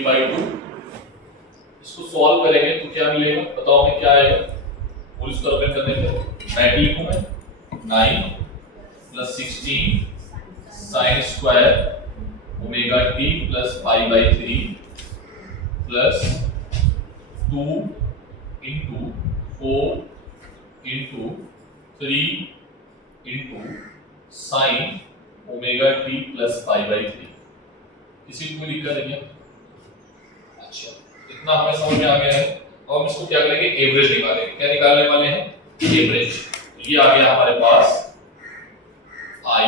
3/2। इसको सॉल्व करेंगे तो क्या मिलेगा, बताओ हमें क्या आएगा। होल स्क्वायर ओपन करने को 9 लिखूं मैं, 9 + 16 sin square omega t + π/3 plus 2 into 4 into 3 into sin omega t + π/3। किसी को कोई दिक्कत नहीं है? अच्छा, इतना हमें समझ में आ गया है। अब हम इसको क्या करेंगे, एवरेज निकालेंगे। क्या निकालने वाले हैं, एवरेज। ये आ गया हमारे पास i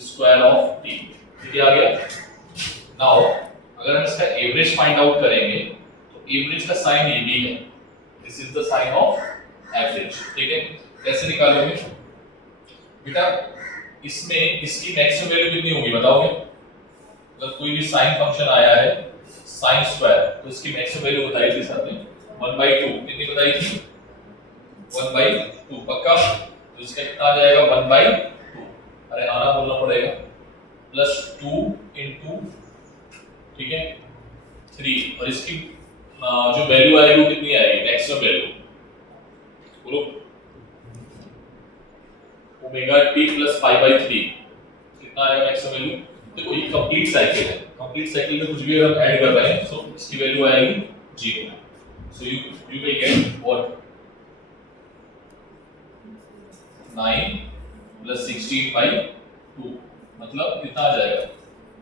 स्क्वायर ऑफ t, ठीक है, आ गया। नाउ अगर हम इसका एवरेज फाइंड आउट करेंगे तो एवरेज का साइन ये भी है, this is the sine of average, ठीक है। कैसे निकालोगे बेटा, इसमें इसकी मैक्सिमम वैल्यू कितनी होगी बताओगे। अगर कोई भी साइन फंक्शन आया है साइन स्क्वायर, तो इसकी मैक्सिमम वैल्यू बताई थी सर ने 1/2। कितनी बताई थी, 1/2 पक्का। तो इसका कितना आ जाएगा 1/2, अरे आना बोलना पड़ेगा, +2 into, ठीक है, 3। और इसकी जो वैल्यू आएगी वो कितनी आएगी, मैक्सिमम वैल्यू बोलो, ओमेगा t + π/3 कितना आएगा मैक्सिमम वैल्यू। देखो ये कंप्लीट साइकिल है, कंप्लीट साइकिल में कुछ भी अगर हम ऐड कर रहे हैं तो इसकी वैल्यू आएगी 0। So you will get what, 9 + 16/2 मतलब कितना आ जाएगा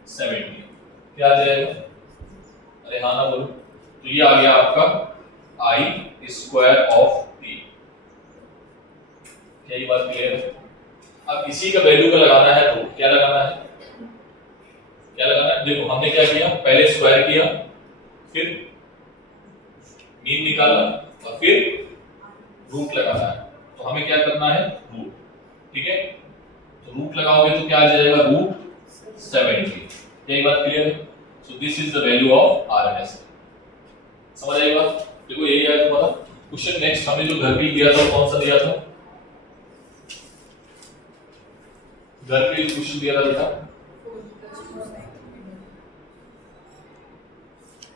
70। क्या आ जाएगा, अरे हाँ ना बोलो। तो ये आ गया आपका i स्क्वायर ऑफ t। क्या ये बात क्लियर है। अब इसी का वैल्यू का लगाना है तो क्या लगाना है, क्या लगाना है, देखो हमने क्या किया, पहले स्क्वायर किया, फिर मीन निकाला और फिर रूट लगाना है। तो हमें क्या करना है, रूट, ठीक है। तो रूट लगाओगे तो क्या आ जाएगा, √70। यही बात क्लियर है। So this is the value of RMS। समझ आई बात। देखो यही है तुम्हारा क्वेश्चन। नेक्स्ट हमने जो घर पे दिया था कौन सा दिया था, घर पे क्वेश्चन दिया था बेटा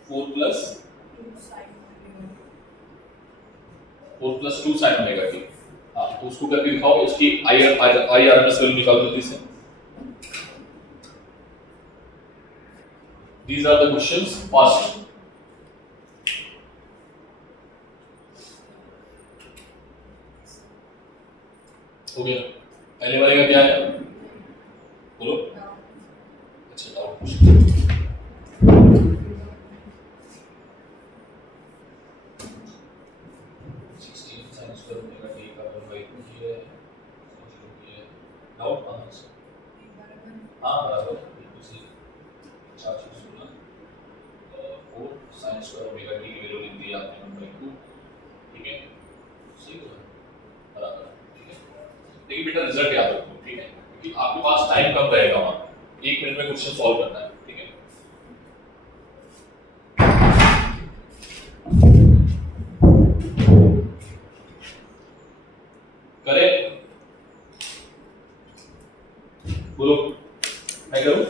4 + 2 sin ओमेगा t। हाँ तो उसको करके दिखाओ, इसकी IRMS वैल्यू निकालो जल्दी से। These are the questions first। हो गया, पहले वाले का क्या है बोलो। अच्छा डाउट पूछो। डाउट हाँ बराबर, बिल्कुल सही। 4 sin स्क्वायर ओमेगा t की वैल्यू लिख दी आपने 1/2, ठीक है, सही होगा बराबर, ठीक है। लेकिन बेटा रिजल्ट याद रखो, ठीक है, क्योंकि आपके पास टाइम कम रहेगा, वहां 1 मिनट में क्वेश्चन सॉल्व करना है, ठीक है। करे बोलो, मैं करूं,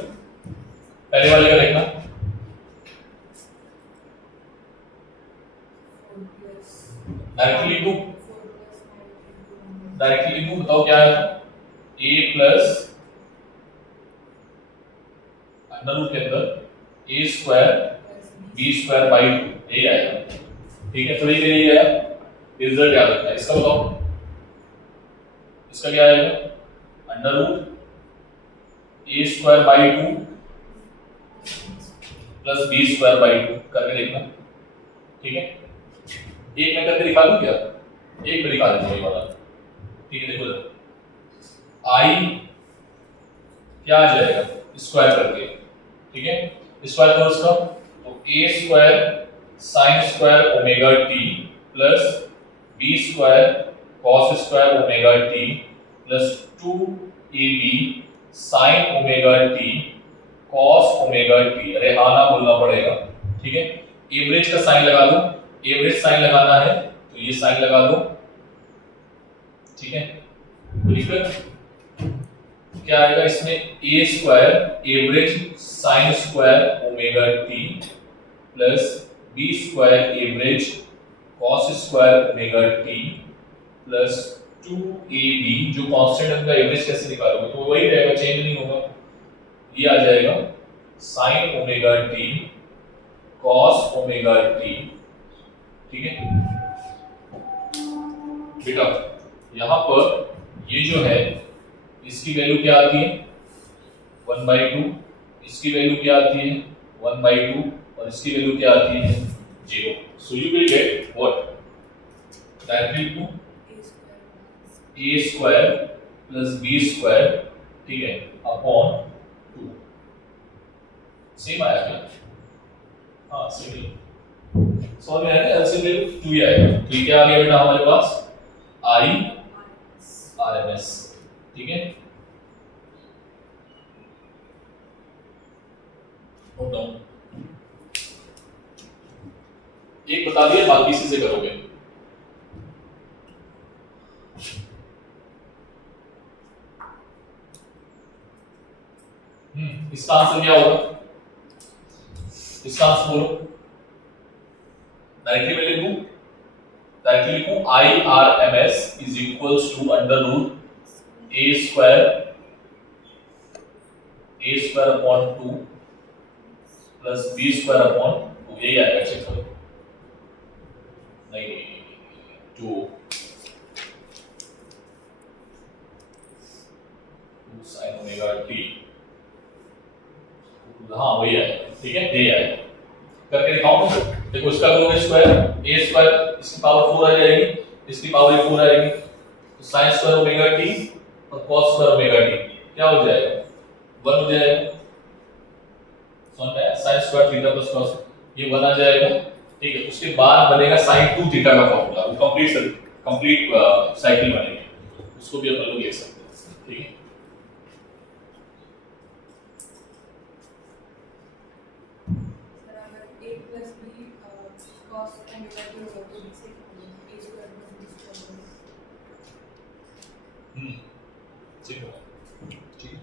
पहले वाले का देखना। डायरेक्टली लिखूं, बताओ क्या है, a + अंडर रूट के अंदर a स्क्वायर b²/2 यही आएगा, ठीक है। तो ये आया, रिजल्ट याद रखना है। इसका बताओ, इसका क्या आएगा, अंडर रूट a²/2 + b²/2 करके देखना, ठीक है। एक में करके दिखा दूं क्या, एक में दिखा देता हूं ये वाला, ठीक है। देखो जरा i क्या आ जाएगा स्क्वायर करके, ठीक है, स्क्वायर करो इसका। तो a² sin square omega t + b² cos square omega t + 2ab sin omega t cos omega t, अरे हाँ ना बोलना पड़ेगा, ठीक है। एवरेज का साइन लगा दो, एवरेज साइन लगाना है तो ये साइन लगा दो, ठीक है। लिखकर क्या आएगा इसमें a square average sine square omega t plus b square average cos square omega t plus 2ab जो कांस्टेंट है उनका एवरेज कैसे निकालोगे तो वही रहेगा, चेंज नहीं होगा। ये आ जाएगा sine omega t cos omega t। ठीक है बेटा, यहां पर ये जो है इसकी वैल्यू क्या आती है 1/2, इसकी वैल्यू क्या आती है 1/2 और इसकी वैल्यू क्या आती है 0। So you will get what directly to a square plus b square, ठीक है, अपॉन 2। सेम आया क्या? हाँ सेम ही सॉल्व में आएगा, एलसीएम ले लो 2 ही आएगा। तो ये क्या आ गया बेटा हमारे पास I RMS। ठीक है, नोट डाउन। एक बता दिया, बाकी इसी से करोगे। इसका आंसर क्या होगा? इसका आंसर बोलो। डायरेक्टली मैं लिखूं, डायरेक्टली लिखूं IRMS is equals to under root a square upon 2 plus b square upon 2। यही आएगा, चेक करो। नहीं 2 sin ओमेगा t, हाँ वही आएगा। ठीक है, ये आएगा, करके दिखाऊं। देखो इसका करोगे स्क्वायर a स्क्वायर, इसकी पावर 4 आ जाएगी, इसकी पावर 4 आएगी, तो sin स्क्वायर ओमेगा t और cos स्क्वायर ओमेगा t क्या हो जाएगा 1 हो जाएगा। समझ में आया? sin square theta plus cos ये 1 आ जाएगा। ठीक है, उसके बाद बनेगा sin 2 थीटा का फार्मूला, वो कंप्लीट साइकिल बनेगी, उसको भी अपन लोग लिख सकते हैं। ठीक है, ठीक है, ठीक है।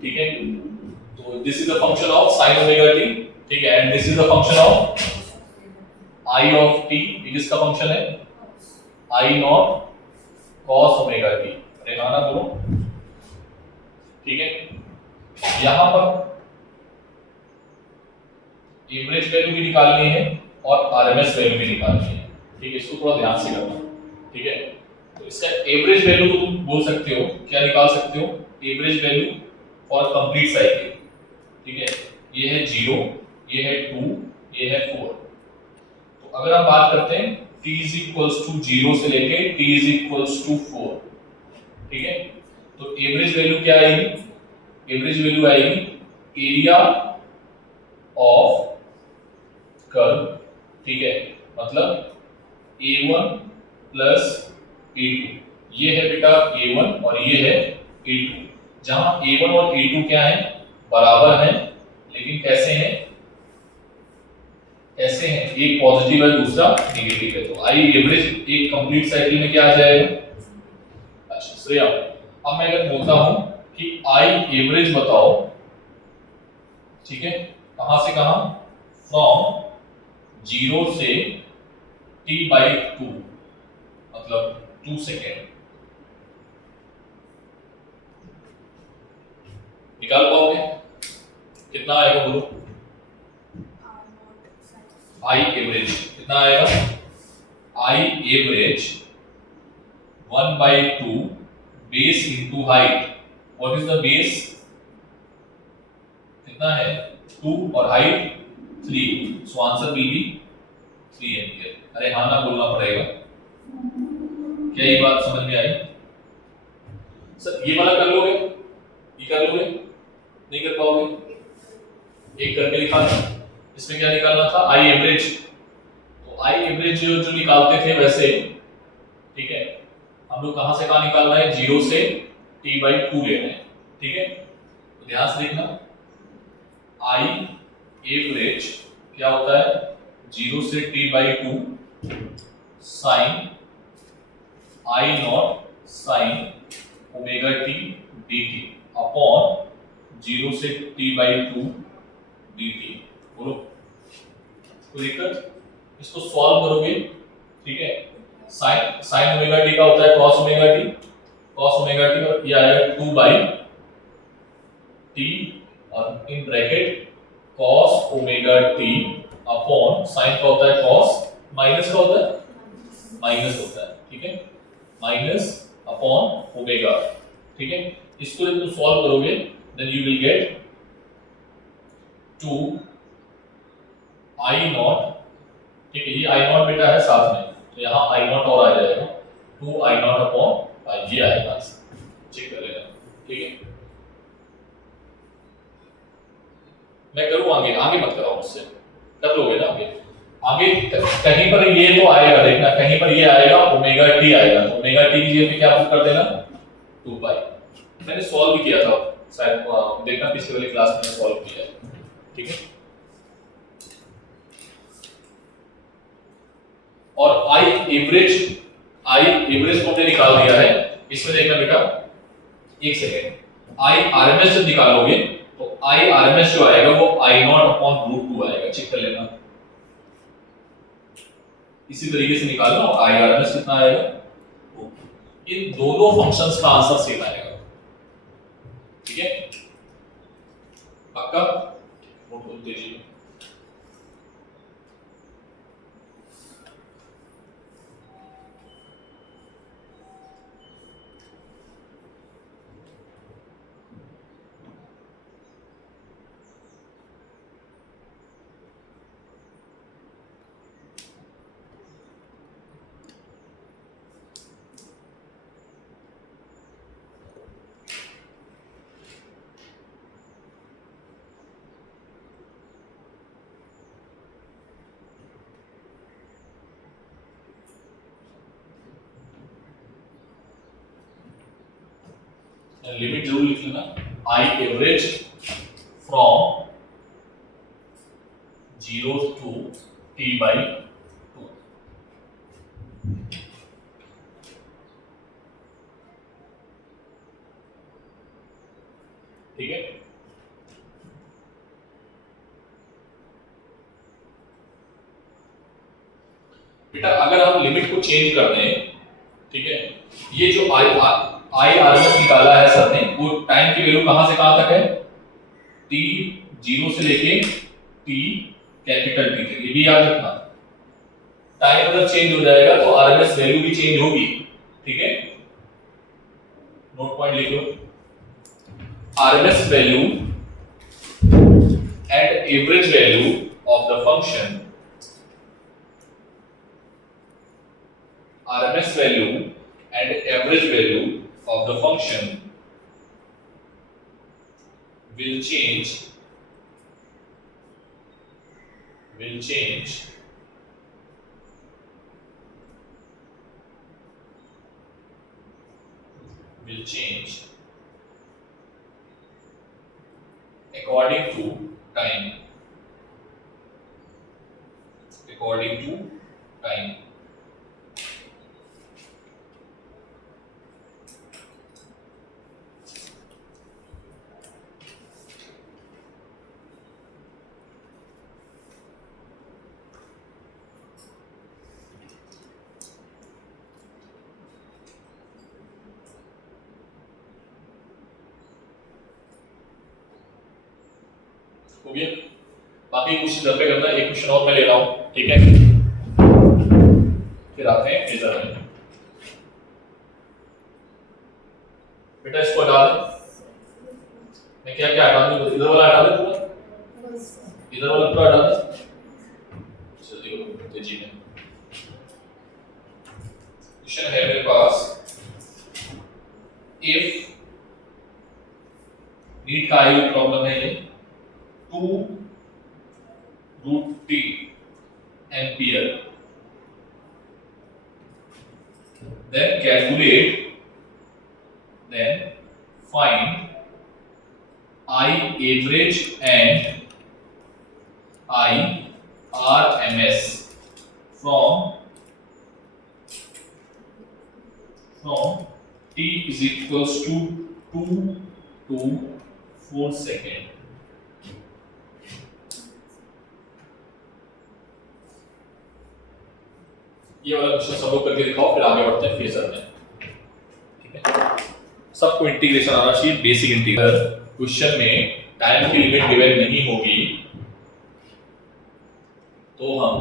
ठीक है, तो this is the function of sin omega t। ठीक है, and this is the function of I of t। ये किसका फंक्शन है? I not cos omega t। Rehana बोलो। ठीक है, यहां पर एवरेज वैल्यू भी निकालनी है और आरएमएस वैल्यू भी निकालनी है। ठीक है, इसको थोड़ा ध्यान से करना। ठीक है, तो इसका एवरेज वैल्यू तो तुम बोल सकते हो, क्या निकाल सकते हो? Average value for complete cycle. ठीक है, ये है 0, ये है 2, ये है 4। तो अगर हम बात करते हैं t इज इक्वल्स टू 0 से लेके t इज इक्वल्स टू 4। ठीक है, तो एवरेज वैल्यू क्या आएगी? एवरेज वैल्यू आएगी एरिया ऑफ कर्व। ठीक है, मतलब a1 प्लस a2। ये है बेटा a1 और ये है a2, जहां a1 और a2 क्या है? बराबर हैं, लेकिन कैसे हैं? कैसे हैं? एक पॉजिटिव है, दूसरा नेगेटिव है। तो आई एवरेज एक कंप्लीट साइकिल में क्या आ जाएगा? अच्छा श्रेया, अब मैं अगर बोलता हूं कि आई एवरेज बताओ, ठीक है, कहां से कहां, फ्रॉम 0 से t/2 मतलब 2 सेकेंड। निकाल पाओगे? कितना आएगा बोलो? आई एवरेज कितना आएगा? I average 1/2 base into height. What is the base? कितना है? 2 और height 3, so answer will be 3 ampere. अरे हाँ ना बोलना पड़ेगा। क्या ये बात समझ में आई? सर ये वाला कर लोगे? ये कर लोगे? नहीं कर पाओगे? एक करके निकालना। इसमें क्या निकालना था? I average. तो आई एवरेज जो निकालते थे वैसे, ठीक है, हम लोग कहां से कहां निकालना है? 0 से t/2 लेना है, ठीक है। तो ध्यान से देखना, आई एवरेज क्या होता है? 0 से t/2 sine I naught sine omega T dt upon 0 से t/2 dt। बोलो कोई दिक्कत? इसको सॉल्व करोगे, ठीक है, साइन साइन ओमेगा टी का होता है cos omega T, cos omega T, और ये आएगा 2/t और in bracket cos omega T upon sine का होता है cos, माइनस का होता है माइनस होता है, ठीक है, माइनस अपॉन ओमेगा, ठीक है। इसको जब तुम सॉल्व करोगे then you will get 2 I naught, ठीक है, ये आई नॉट बेटा है साथ में, तो यहाँ आई नॉट और आ जाएगा, 2 आई नॉट अपॉन आई, ये आएगा आंसर। चेक कर लेना, ठीक है। मैं करूँ आगे? आगे मत कराओ मुझसे, कर लोगे ना आगे? आगे कहीं पर ये तो आएगा, देखना कहीं पर ये आएगा ओमेगा टी आएगा, तो ओमेगा टी की जगह पे क्या पुट कर देना? 2 पाई। मैंने सॉल्व भी किया था शायद, देखना पिछले वाली क्लास में सॉल्व किया है, ठीक है। और आई एवरेज को हमने निकाल दिया है। इसमें देखना बेटा, एक सेकेंड, आई आरएमएस जब निकालोगे तो आई आरएमएस जो आएगा वो आई नॉट अपॉन रूट 2 आएगा। चेक कर लेना, इसी तरीके से निकालना, और आई आरएमएस कितना आएगा? इन दोनों फंक्शंस का आंसर सेम आएगा, ठीक है, पक्का? नोट करो तेजी में। लिमिट जरूर लिख लेना, I average from 0 to t/2, ठीक है। बेटा अगर हम लिमिट को चेंज कर दें, ठीक है, ये जो आई आरएमएस निकाला है सर ने, वो टाइम की वैल्यू कहां से कहां तक है? t 0 से लेके t कैपिटल T तक, ये भी याद रखना। टाइम अगर चेंज हो जाएगा तो आरएमएस वैल्यू भी चेंज होगी, ठीक है। नोट पॉइंट लिख लो, RMS value and average value of the function, RMS value and average value of the function will change according to time, हो गया। बाकी कुछ घर पे करना है, एक क्वेश्चन और मैं ले रहा हूं, ठीक है, फिर आते हैं फेजर में। बेटा इसको हटा दे, मैं क्या क्या हटा दूं, इधर वाला हटा दे पूरा, इधर वाला पूरा हटा दे। चलिए तेजी में क्वेश्चन है मेरे पास, इफ नीट का आई प्रॉब्लम है ये, 2√t ampere, then calculate, then find I average and I RMS from t is equals to 2 to 4 second. ये वाला क्वेश्चन सब लोग करके दिखाओ, फिर आगे बढ़ते हैं फेजर में, ठीक है। सबको इंटीग्रेशन आना चाहिए, बेसिक इंटीग्रल। क्वेश्चन में टाइम की लिमिट गिवन नहीं होगी तो हम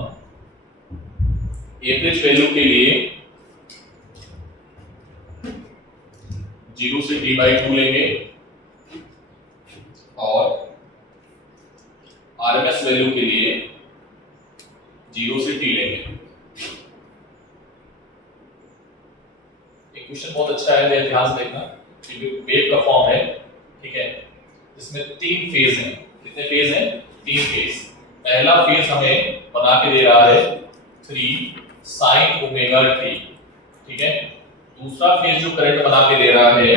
एवरेज वैल्यू के लिए 0 से t/2 लेंगे और आरएमएस वैल्यू के लिए 0 से t लेंगे। एक क्वेश्चन बहुत अच्छा है, ध्यान से देखना, क्योंकि वेव का फॉर्म है, ठीक है। इसमें 3 फेज हैं। कितने फेज हैं? 3 फेज। पहला फेज हमें बना के दे रहा है 3 sin ωt, ठीक है। दूसरा फेज जो करंट बना के दे रहा है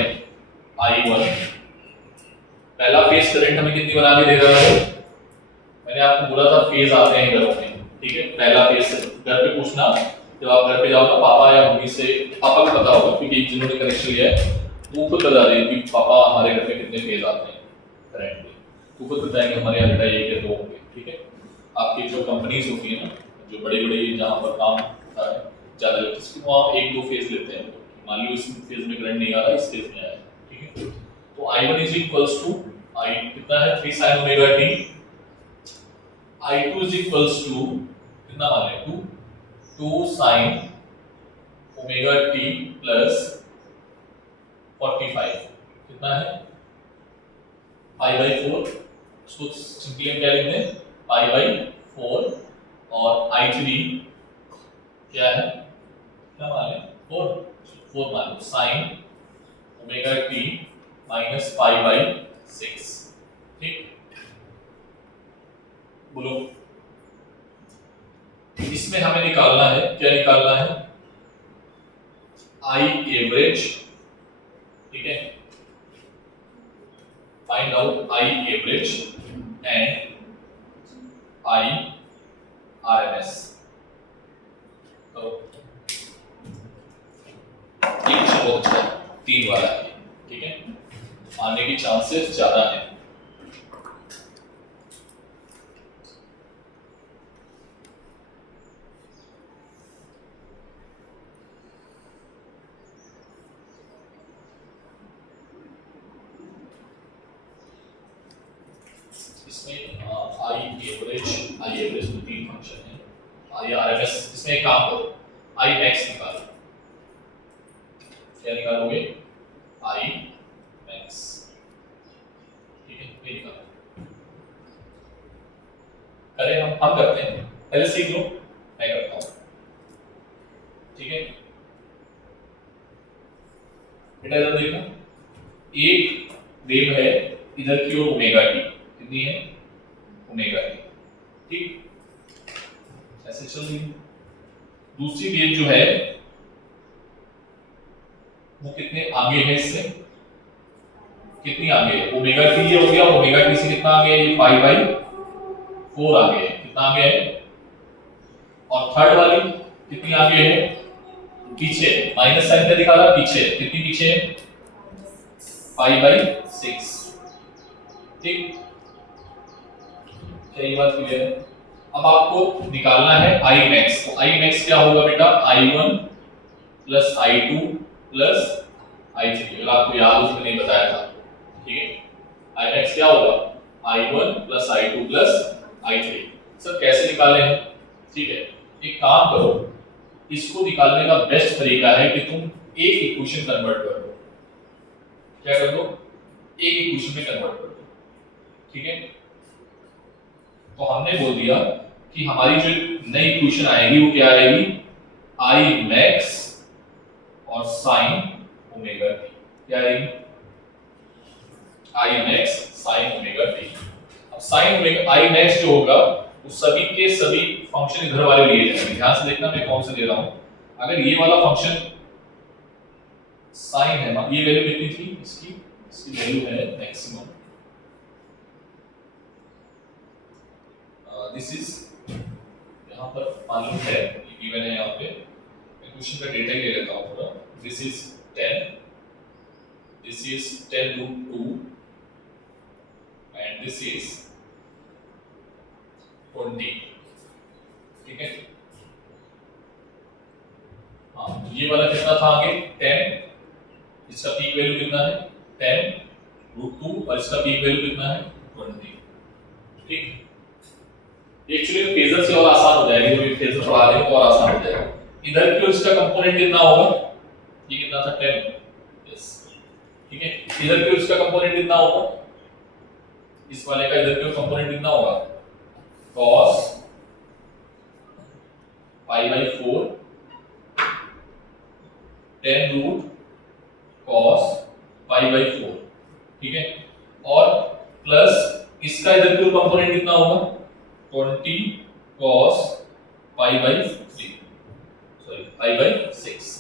I1। पहला फेज करंट हमें कितनी बना के दे रहा है? मैंने आपको बोला था फेज आते हैं घरों में, ठीक है। पहला फेज घर पे पूछना, जब आप घर पे जाओ ना, पापा या मम्मी से, पापा को पता होगा क्योंकि जिन्होंने कनेक्शन लिया है वो खुद बता देंगे कि पापा हमारे घर पे कितने फेज आते हैं करंट में, तो खुद बताएंगे हमारे यहाँ बेटा ये दो होंगे, ठीक है। आपकी जो कंपनीज होती है ना, जो बड़ी बड़ी जहाँ पर काम होता है ज़्यादा इलेक्ट्रिसिटी, वहाँ 1-2 फेज लेते हैं। मान लो इस फेज में करंट नहीं आ रहा, इस फेज में आया, ठीक है। तो I1 is equals to I कितना है 3 sin ωt, I2 is equals to कितना मान लें 2 sin ωt प्लस 45 कितना है π/4। इसको सिंपली हम क्या लिखते हैं π/4, और I3 क्या है, क्या मान लें 4 मान लो sin ωt माइनस π/6, ठीक। बोलो इसमें हमें निकालना है, क्या निकालना है, I एवरेज, ठीक है। Find out I average and I RMS। तो ये बहुत अच्छा 3 वाला है, ठीक है, आने की चांसेस ज्यादा है। इसमें I एवरेज तो 3 फंक्शन है, I RMS। इसमें एक काम करो, I मैक्स निकालो। क्या निकालोगे? I मैक्स, ठीक है, ये निकालो। करें हम करते हैं, पहले सीख लो, मैं करता हूं, ठीक है। बेटा इधर देखना, एक वेव है इधर की ओर ओमेगा टी, कितनी है ओमेगा टी, ठीक, ऐसे चल रही है। दूसरी वेव जो है वो कितने आगे है इससे, कितनी आगे है, ओमेगा टी ये हो गया, ओमेगा टी से कितना आगे है, ये π/4 आगे है, कितना आगे है। और थर्ड वाली कितनी आगे है, पीछे, माइनस साइन क्या दिखा रहा, पीछे, कितनी पीछे है, π/6, ठीक। क्या ये बात क्लियर है? अब आपको निकालना है I मैक्स। तो I मैक्स क्या होगा बेटा, I1 plus I2 plus I3। अगर आपको याद हो तो मैंने बताया था, ठीक है। I मैक्स क्या होगा, I1 plus I2 plus I3। Sir कैसे निकालें हम? ठीक है, एक काम करो, इसको निकालने का बेस्ट तरीका है कि तुम एक इक्वेशन कन्वर्ट कर दो। क्या कर दो? एक इक्वेशन में कन्वर्ट कर दो। ठीक है, तो हमने बोल दिया कि हमारी जो नई इक्वेशन आएगी वो क्या आएगी? I max और sin ओमेगा t। क्या आएगी? I max sin omega t। अब sin ओमेगा I max जो होगा वो सभी के सभी फंक्शन इधर वाले लिए जाएंगे। ध्यान से देखना मैं कौन से दे रहा हूं। अगर ये वाला फंक्शन sin है ना, ये वैल्यू कितनी थी इसकी वैल्यू है मैक्सिमम, दिस इज यहाँ पर मालूम है ये गिवन है। यहाँ पे मैं क्वेश्चन का डेटा ही ले लेता हूँ थोड़ा। This is 10, this is 10 root 2 and this is 20। ठीक है, हाँ ये वाला कितना था आगे? 10, इसका पीक वैल्यू कितना है? 10 रूट 2 और इसका पीक वैल्यू कितना है? 20। ठीक, एक्चुअली फेजर से और आसान हो जाएगा, जब ये फेजर पढ़ा रहे हैं तो और आसान हो जाएगा। इधर क्यों इसका कंपोनेंट कितना होगा? ये कितना था? 10। यस, ठीक है। इधर क्यों इसका कंपोनेंट कितना होगा? इस वाले का इधर क्यों कंपोनेंट कितना होगा? cos pi by 4 10 root cos pi by 4। ठीक है, और प्लस इसका इधर क्यों कंपोनेंट कितना होगा? 20 cos pi by 3, sorry pi by 6।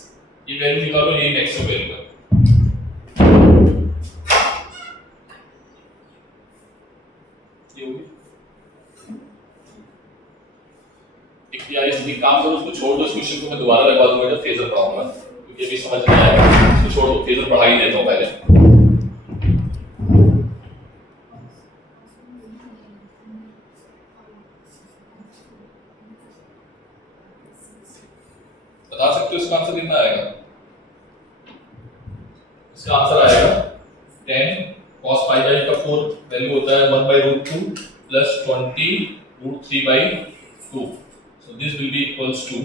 ये वैल्यू निकालो, ये मैक्सिमम वैल्यू है। ये होगी एक यार, इस काम करो, उसको छोड़ दो। इस क्वेश्चन को मैं दोबारा लगवा दूंगा जब फेजर पढ़ाऊंगा, क्योंकि अभी समझ नहीं आएगा। इसको छोड़ दो, फेजर पढ़ा ही देता हूं पहले। बता सकते हो इसका आंसर कितना आएगा? इसका आंसर आएगा 10 cos पाई बाई का 4 वैल्यू होता है 1 by root 2 plus 20 root 3 by 2। So this will be equals to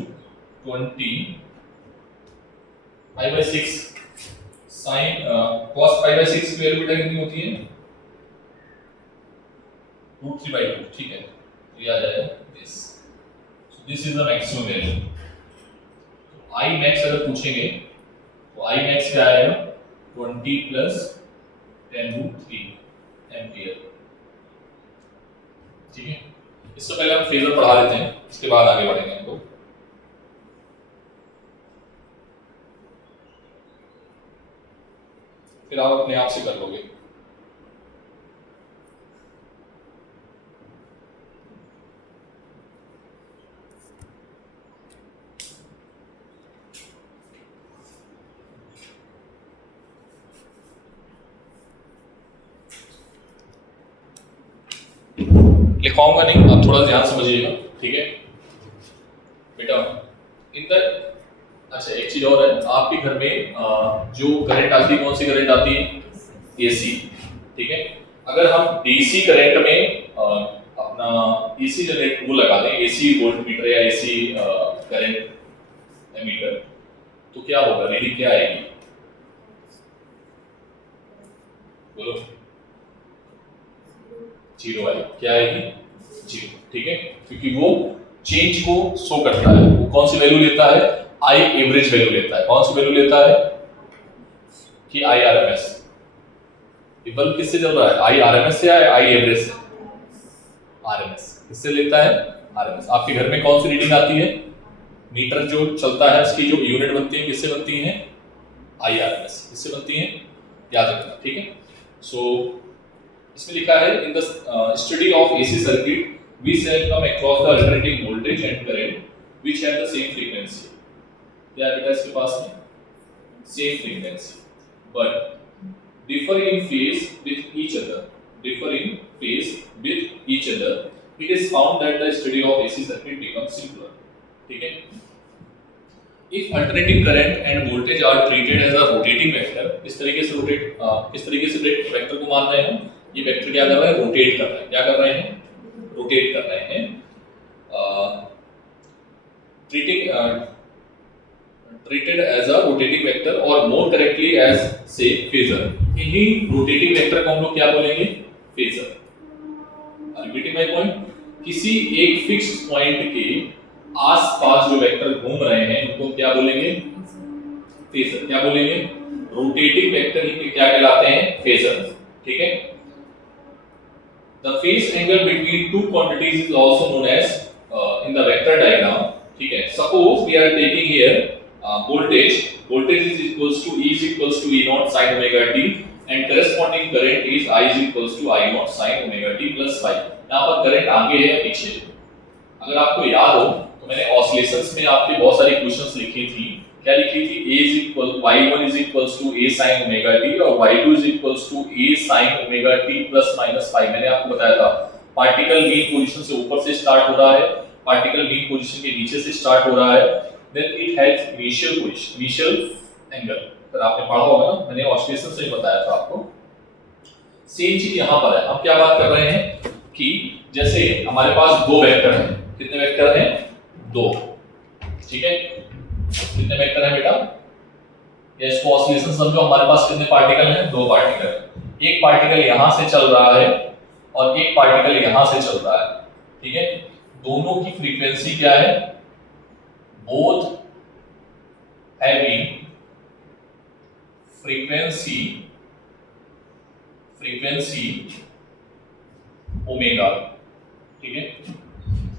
20 pi by 6 sin cos pi by 6 की वैल्यू बेटा कितनी होती है? Root 3 by 2। ठीक है, तो ये आ जाएगा this. So this is the maximum value। I max अगर पूछेंगे तो I max क्या आएगा? 20 प्लस 10 रूट 3 एम्पियर। ठीक है, इससे पहले हम फेजर पढ़ा लेते हैं, इसके बाद आगे बढ़ेंगे हम लोग। फिर आप अपने आप से कर लोगे। लिखवाऊंगा नहीं, आप थोड़ा ध्यान समझिएगा। ठीक है बेटा, इन द अच्छा एक चीज और है, आपके घर में जो करंट आती है, कौन सी करंट आती है? एसी। ठीक है, अगर हम डीसी करंट में अपना एसी जनरेट वो लगा दें, एसी वोल्ट मीटर या एसी करंट मीटर, तो क्या होगा? रीडिंग क्या आएगी? बोलो। जीरो आएगी। क्या आएगी? जीरो। ठीक है, क्योंकि वो चेंज को शो करता है। वो कौन सी वैल्यू लेता है? आई एवरेज वैल्यू लेता है। कौन सी वैल्यू लेता है? कि आई आरएमएस। ये बल्ब किससे चल रहा है? आई आरएमएस से या आई एवरेज से? आरएमएस। किससे लेता है? आरएमएस। आपके घर में कौन सी रीडिंग आती है? मीटर जो चलता है उसकी जो यूनिट बनती है किससे बनती है? आई आरएमएस। किससे बनती है? याद रखना। ठीक है, सो इसमें लिखा है in the study of AC circuit we shall come across the alternating voltage and current which have the same frequency। क्या बेटा इसके पास में? Same frequency but differ in phase with each other। differ in phase with each other, it is found that the study of AC circuit becomes simpler। ठीक है, if alternating current and voltage are treated as a rotating vector, इस तरीके से rotate किस तरीके से vector को मान रहे हैं हम? ये वेक्टर क्या कर रहा है, रोटेट कर रहा है। क्या कर रहे हैं, रोटेट कर रहे हैं। treated as a rotating vector or more correctly as say phasor। इन्हीं रोटेटिंग वेक्टर को हम लोग क्या बोलेंगे, फेजर। रिपीटिंग माय पॉइंट, किसी एक फिक्स्ड पॉइंट के आसपास जो वेक्टर घूम रहे हैं उनको क्या बोलेंगे, फेजर। क्या बोलेंगे, रोटेटिंग वेक्टर ही क्या कहलाते हैं, फेजर। ठीक है। The phase angle between two quantities is also known as in the vector diagram। ठीक है। Suppose we are taking here voltage is equals to E is equals to E naught sin omega t and corresponding current is I is equals to I naught sin omega t plus phi। यहाँ पर current आगे है पीछे। अगर आपको याद हो तो मैंने ऑसिलेशंस में आपके बहुत सारी क्वेश्चंस लिखी थी। क्या लिखी थी, A is equal y1 is equals to A sin omega t और y2 is equals to A sin omega t plus minus phi। मैंने आपको बताया था पार्टिकल मीन पोजीशन से ऊपर से स्टार्ट हो रहा है, पार्टिकल मीन पोजीशन के नीचे से स्टार्ट हो रहा है, then it has initial position, initial angle। तो आपने पढ़ा होगा ना, मैंने ऑसिलेशन से ही बताया था आपको। सेम चीज यहां पर है। हम क्या बात कर रहे हैं कि जैसे हमारे पास दो वेक्टर हैं। कितने वेक्टर हैं, दो। ठीक है। कितने वेक्टर हैं बेटा, या इसको ऑसिलेशन समझो। हमारे पास कितने पार्टिकल हैं, दो पार्टिकल। एक पार्टिकल यहां से चल रहा है और एक पार्टिकल यहां से चल रहा है। ठीक है। दोनों की फ्रीक्वेंसी क्या है, both having frequency ओमेगा। ठीक है।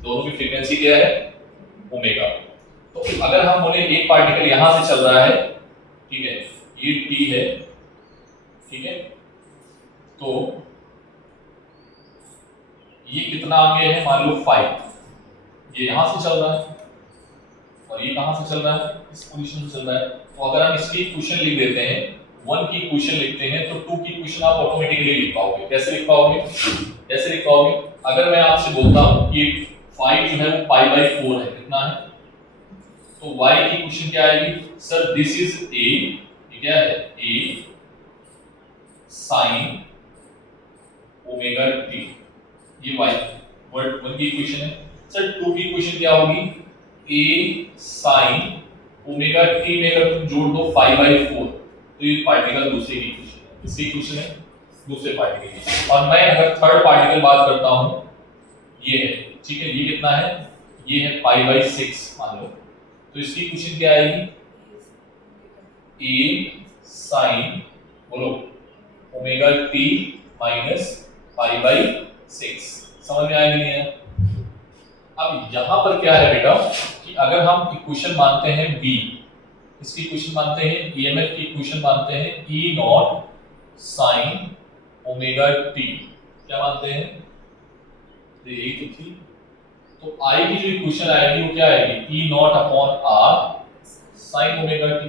दोनों की फ्रीक्वेंसी क्या है, ओमेगा। तो अगर हम बोले एक पार्टिकल यहां से चल रहा है, ठीक है, ये टी है, ठीक है, तो ये कितना आगे है, मान लो 5। ये यहां से चल रहा है और ये कहां से चल रहा है, इस पोजीशन से चल रहा है। तो अगर हम इसकी इक्वेशन लिख देते हैं, 1 की इक्वेशन लिखते हैं तो 2 की इक्वेशन आप ऑटोमेटिकली लिख पाओगे। कैसे लिख पाओगे, कैसे लिख पाओगे, अगर मैं आपसे बोलता हूं कि 5 जो है वो पाई बाई 4 है, कितना है, तो y की इक्वेशन क्या आएगी, सर दिस इज a, ये क्या है, a sin ओमेगा t। ये y वर्ड 1 की इक्वेशन है। सर 2 की इक्वेशन क्या होगी, a sin ओमेगा t में अगर तुम जोड़ दो 5/4 तो ये पार्टिकल दूसरे की इक्वेशन है। इसकी इक्वेशन है दूसरे पार्टिकल की। और मैं अगर थर्ड पार्टिकल बात करता हूं, ये है, ठीक है, ये कितना है, ये है π/6 मान लो, तो इसकी इक्वेशन क्या आएगी, a sin बोलो ओमेगा t माइनस π/6। समझ में आएगी नहीं है। अब यहां पर क्या है बेटा कि अगर हम इक्वेशन मानते हैं b, इसकी इक्वेशन मानते हैं ईएमएफ की इक्वेशन मानते हैं E naught sin omega t, क्या मानते हैं, तो यही तो थी। तो I की जो इक्वेशन आएगी वो क्या आएगी, E not upon R sin omega t,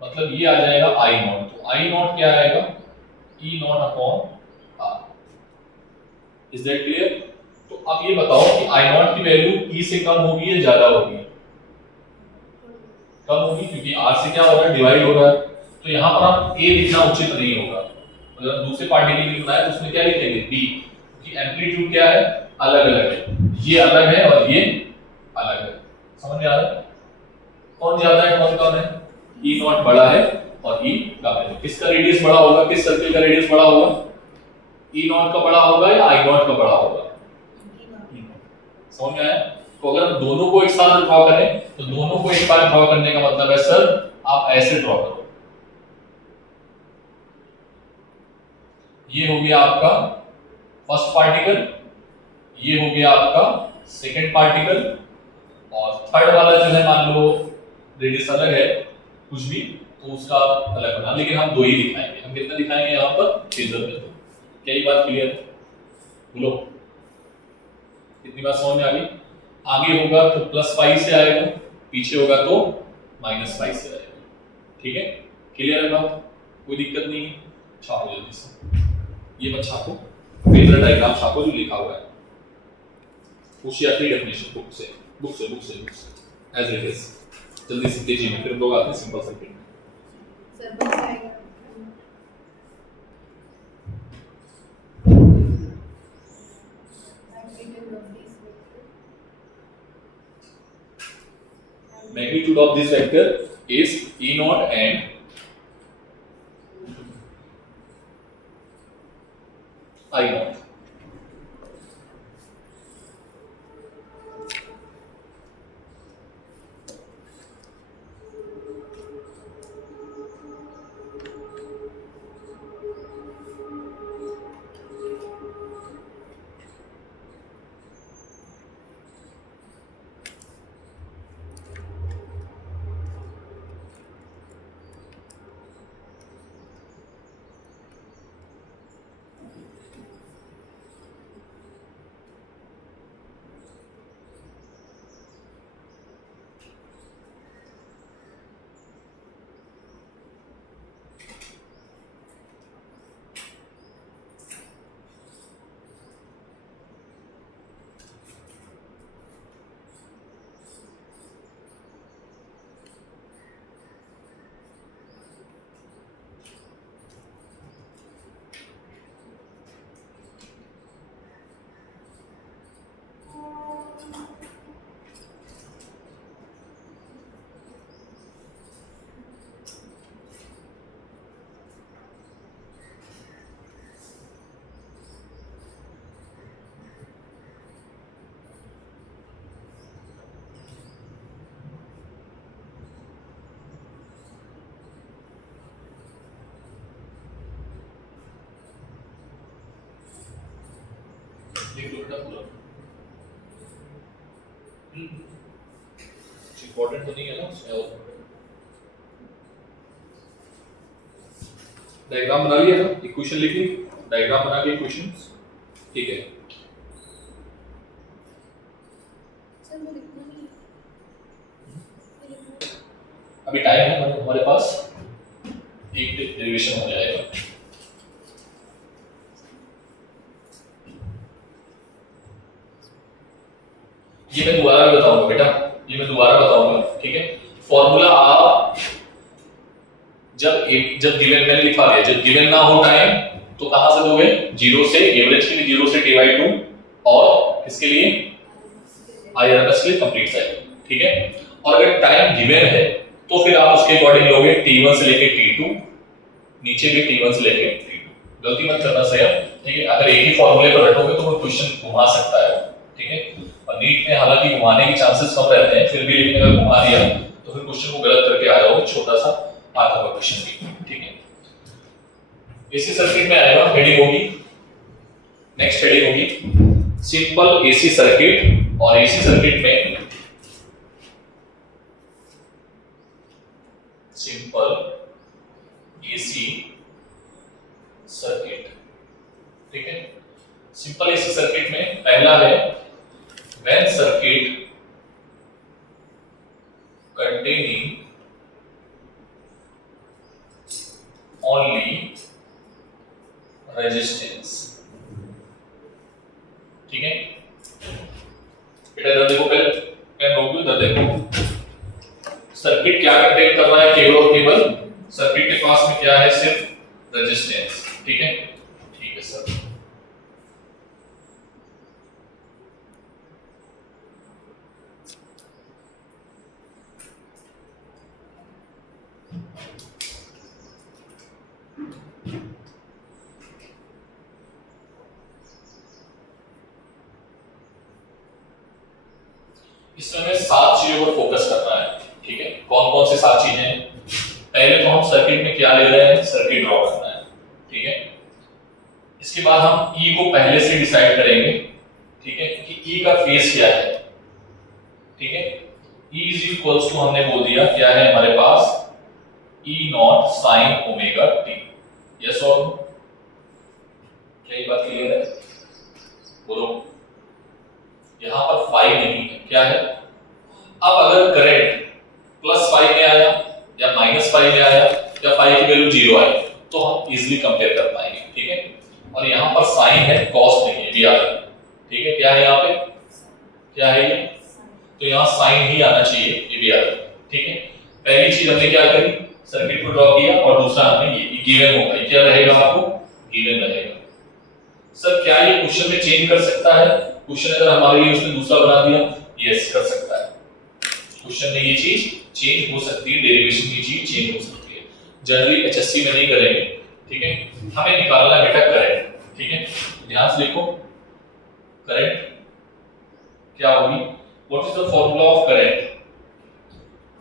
मतलब ये आ जाएगा I नॉट। तो I नॉट क्या आएगा, E not upon R। Is that clear. तो अब ये बताओ कि I नॉट की वैल्यू E से कम होगी या ज्यादा होगी, कम होगी, क्योंकि R से क्या हो रहा है, डिवाइड हो रहा है। तो यहाँ पर आप A लिखना उचित नहीं होगा। अगर दूसरे पार्टिकल लिखना है तो उसमें क्या लिखेंगे, B, क्योंकि एम्पलीट्यूड क्या है, अलग अलग है, ये अलग है और ये अलग है। समझ में आ रहा है, कौन ज्यादा है कौन कम है, E नॉट बड़ा है और E कम है। किसका रेडियस बड़ा होगा, किस सर्किल का रेडियस बड़ा होगा, E नॉट का बड़ा होगा या I नॉट का बड़ा होगा, समझ में आया। तो अगर हम दोनों को एक साथ ड्रॉ करें तो दोनों को एक बार ड्रॉ करने का मतलब है सर आप ऐसे ड्रॉ करो। ये हो गया आपका फर्स्ट पार्टिकल, ये हो गया आपका सेकंड पार्टिकल, और थर्ड वाला जो है मान लो रेडियस अलग है कुछ भी तो उसका अलग बना, लेकिन हम दो ही दिखाएंगे। हम कितना दिखाएंगे यहाँ पर, फेजर में। क्या ये बात क्लियर है, बोलो कितनी बात समझ में आ गई। आगे होगा तो +5 से आएगा, पीछे होगा तो -5 से आएगा। ठीक है, क्लियर है बात, कोई दिक्कत नहीं है। छापो जल्दी से, ये मत छापो, फेजर डायग्राम छापो जो लिखा हुआ है, पूछिए अपनी डेफिनेशन बुक से एज इट इज, जल्दी से तेजी में, फिर हम लोग आते हैं सिंपल सर्किट में। सर बस आएगा magnitude of this vector is E naught and I naught. Important तो नहीं है ना उसमें। डायग्राम बना लिया ना, इक्वेशन लिख ली, डायग्राम बना के इक्वेशंस, ठीक है। अभी टाइम है हमारे पास, एक डेरिवेशन हो जाएगा। ये मैं दोबारा भी बताऊंगा बेटा, ये मैं दोबारा बताऊंगा, ठीक है। फॉर्मूला आप जब गिवन मैंने लिखवा दिया, जब गिवन ना हो टाइम तो कहां से दोगे, जीरो से, एवरेज के लिए जीरो से t/2 और किसके लिए, IRMS के लिए कंप्लीट साइकिल, ठीक है। और अगर टाइम गिवन है तो फिर आप उसके अकॉर्डिंग लोगे t1 से लेके t2, नीचे भी t1 से लेके t2। गलती मत करना सही, ठीक है। अगर एक ही फॉर्मूले पर रखोगे तो वो क्वेश्चन घुमा सकता है, ठीक है। और नीट में हालांकि घुमाने के चांसेस कम रहते हैं, फिर भी लेकिन अगर घुमा दिया तो फिर क्वेश्चन को गलत करके आ जाओगे, छोटा सा आता हुआ क्वेश्चन भी, ठीक है। एसी सर्किट में आएगा, हेडिंग होगी, नेक्स्ट हेडिंग होगी सिंपल एसी सर्किट। और एसी सर्किट में सिंपल एसी सर्किट, ठीक है। सिंपल एसी सर्किट में पहला है when circuit containing only resistance, ठीक है बेटा। इधर देखो, पहले पेन रोक दो, इधर देखो। सर्किट क्या कंटेन कर रहा है, केवल और केवल सर्किट के पास में क्या है, सिर्फ रेजिस्टेंस, ठीक है। ठीक है सर। इसमें हमें 7 चीजों पर फोकस करना है, ठीक है। कौन कौन सी 7 चीजें हैं? पहले तो हम सर्किट में क्या ले रहे हैं, सर्किट ड्रॉ करना है, ठीक है। इसके बाद हम E को पहले से डिसाइड करेंगे, ठीक है, कि E का फेज क्या है, ठीक है। E इज इक्वल्स टू हमने बोल दिया क्या है हमारे पास, E naught sine omega t। Yes और नो? क्या ये बात क्लियर है? बोलो। यहां पर 5 नहीं है, क्या है? अब अगर करंट +5 में आया या -5 में आया या 5 की वैल्यू 0 आई तो हम इजीली कंपेयर कर पाएंगे, ठीक है। और यहां पर साइन है, कॉस नहीं है, भी आ रहा है, ठीक है। क्या है यहां पे, क्या है ये, तो यहां साइन ही आना चाहिए, ये भी आ रहा है, ठीक है। पहली चीज हमने क्या करी, सर्किट को ड्रॉ किया, और दूसरा हमने ये गिवन होगा, ये क्या रहेगा आपको, गिवन रहेगा। सर क्या ये क्वेश्चन में चेंज कर सकता है? क्वेश्चन अगर हमारे लिए उसने दूसरा बना दिया, यस कर सकता है, क्वेश्चन में ये चीज चेंज हो सकती है, डेरिवेशन की चीज चेंज हो सकती है। जनरली एचएससी में नहीं करेंगे, ठीक है। हमें निकालना है बेटा करंट, ठीक है। ध्यान से देखो, करंट क्या होगी, what is the formula of current?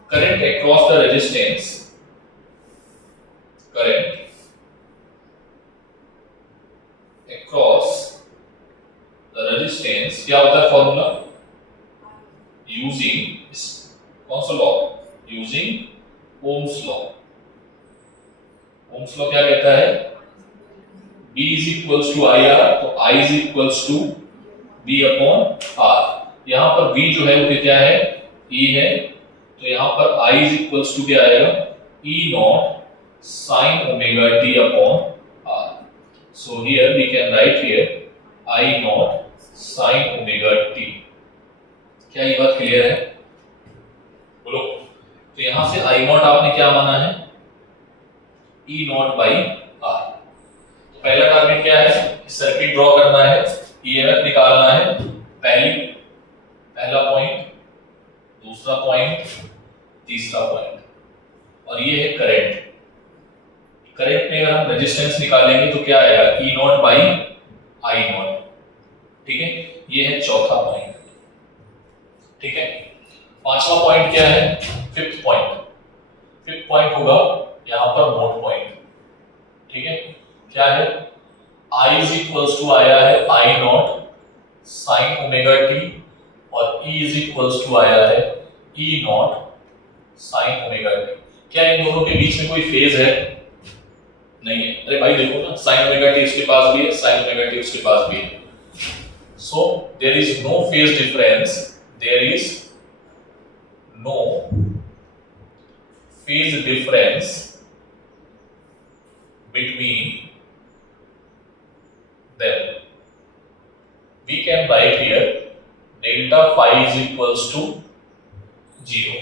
Current across the resistance, current across the resistance क्या होता है फॉर्मूला? यूजिंग कौन सा law? Using Ohm's law. Ohm's law क्या कहता है? B is equals to IR, तो I is equals to B upon R। यहाँ पर V जो है वो क्या है? E है, तो यहाँ पर I is equals to क्या आएगा? E naught sin omega t upon R। So here we can write here I naught sin omega t। क्या ये बात क्लियर है? बोलो। तो यहाँ से I naught आपने क्या माना है? E naught by R। तो पहला टारगेट क्या है? सर्किट ड्रॉ करना है, ईएमएफ निकालना है। पहला पॉइंट, दूसरा पॉइंट, तीसरा पॉइंट, और ये है करंट। करंट में अगर हम रेजिस्टेंस निकालेंगे तो क्या आएगा? ई नॉट बाई आई नॉट, ठीक है। ये है चौथा पॉइंट, ठीक है। पांचवा पॉइंट क्या है? Fifth point. फिफ्थ पॉइंट होगा यहां पर नोट पॉइंट, ठीक है। क्या है? I is equals to आया है I not sin omega t, और E is equals to आया है E naught sin omega t। क्या इन दोनों के बीच में कोई फेज है? नहीं है। अरे भाई देखो ना, sin ओमेगा t इसके पास भी है, sin ओमेगा t उसके पास भी है। So there is no phase difference, there is no phase difference between them। We can write here delta phi is equals to 0,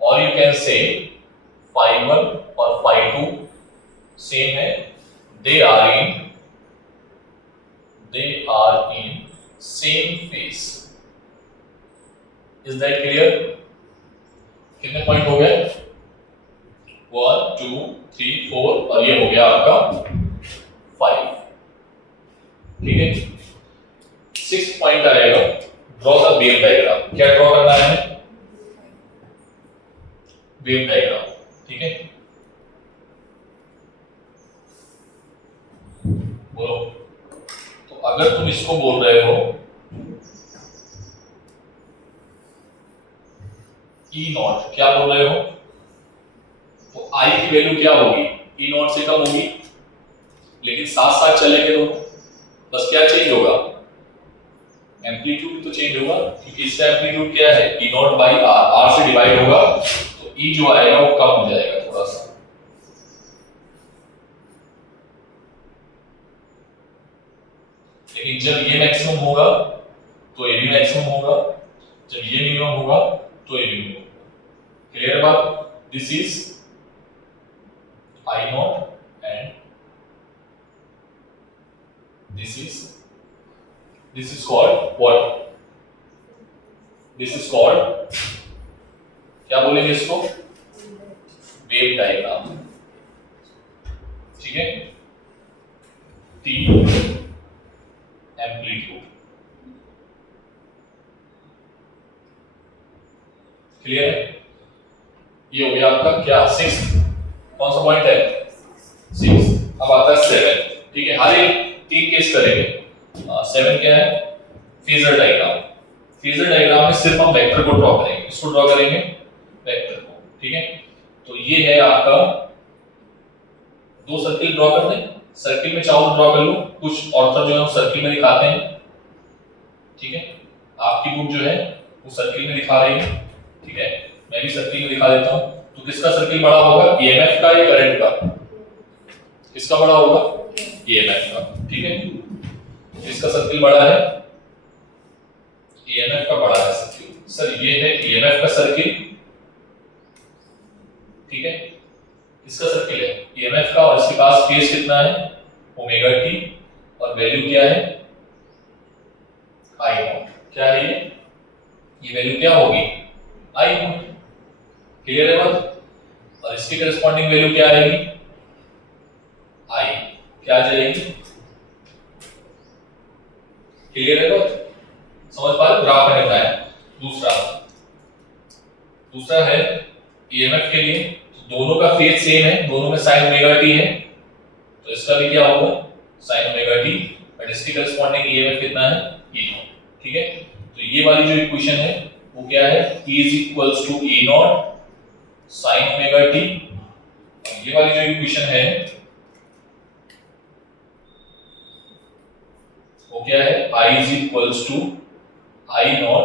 or you can say phi 1 और phi 2 same है, they are in same phase। Is that clear? कितने point हो गए? 1 2 3 4, और ये हो गया आपका 5, ठीक है। सिक्स्थ पॉइंट आएगा, ड्रॉ द वेव डायग्राम। क्या ड्रॉ करना है? वेव डायग्राम, ठीक है। बोलो। तो अगर तुम इसको बोल रहे हो E नॉट, क्या बोल रहे हो? तो I की वैल्यू क्या होगी? E नॉट से कम होगी, लेकिन साथ साथ चलेंगे दोनों। बस क्या चेंज होगा? एम्पलीट्यूड तो चेंज होगा, क्योंकि इसका एम्पलीट्यूड क्या है? E not by R, R से डिवाइड होगा, तो E जो आएगा वो कम हो जाएगा थोड़ा सा। लेकिन जब ये मैक्सिमम होगा तो ये भी मैक्सिमम होगा, जब ये मिनिमम होगा तो ये मिनिमम होगा। क्लियर बात? This is I not and this is called what? This is called, क्या बोलेंगे इसको? वेव डायग्राम, ठीक है। T एम्पलीट्यूड, क्लियर है? ये हो गया आपका क्या? सिक्स्थ। कौन सा पॉइंट है? सिक्स्थ। अब आता है सेवन, ठीक है। हर एक 3 केस करेंगे। 7 क्या है? Phasor diagram. फेजर डायग्राम में सिर्फ हम वेक्टर को ड्रॉ करेंगे। इसको ड्रॉ करेंगे वेक्टर को, ठीक है। तो ये है आपका, 2 सर्किल ड्रॉ कर दें। सर्किल में चाहो ड्रॉ कर लो, कुछ ऑर्थर जो है वो सर्किल में दिखाते हैं, ठीक है। आपकी बुक जो है वो सर्किल में दिखा रही है, ठीक है। मैं भी सर्किल में दिखा देता हूं। तो किसका सर्किल बड़ा होगा? ईएमएफ का या करंट का? किसका बड़ा होगा? ईएमएफ का, ठीक है। इसका सर्किल बड़ा है, ईएमएफ का बड़ा है सर्किल। सर ये है ईएमएफ का सर्किल, ठीक है। इसका सर्किल है ईएमएफ का, और इसके पास फेज कितना है? ओमेगा टी, और वैल्यू क्या है? आई नॉट। क्या है ये वैल्यू क्या होगी? आई नॉट। क्लियर है बात? और इसकी करस्पॉन्डिंग वैल्यू क्या आएगी? आई। क्या आ जाएगी? क्लियर है बात? समझ पा रहे? ग्राफ मैंने बनाया। दूसरा है ईएमएफ के लिए, तो दोनों का फेज सेम है, दोनों में साइन ओमेगा टी है, तो इसका भी क्या होगा? Sign omega T. बट इसकी करस्पॉन्डिंग ईएमएफ कितना है? ई नॉट। ठीक है, तो ये वाली जो इक्वेशन है वो क्या है? E is equals to E naught sine omega T. ये वाली जो इक्वेशन है वो क्या है? I is equals to I naught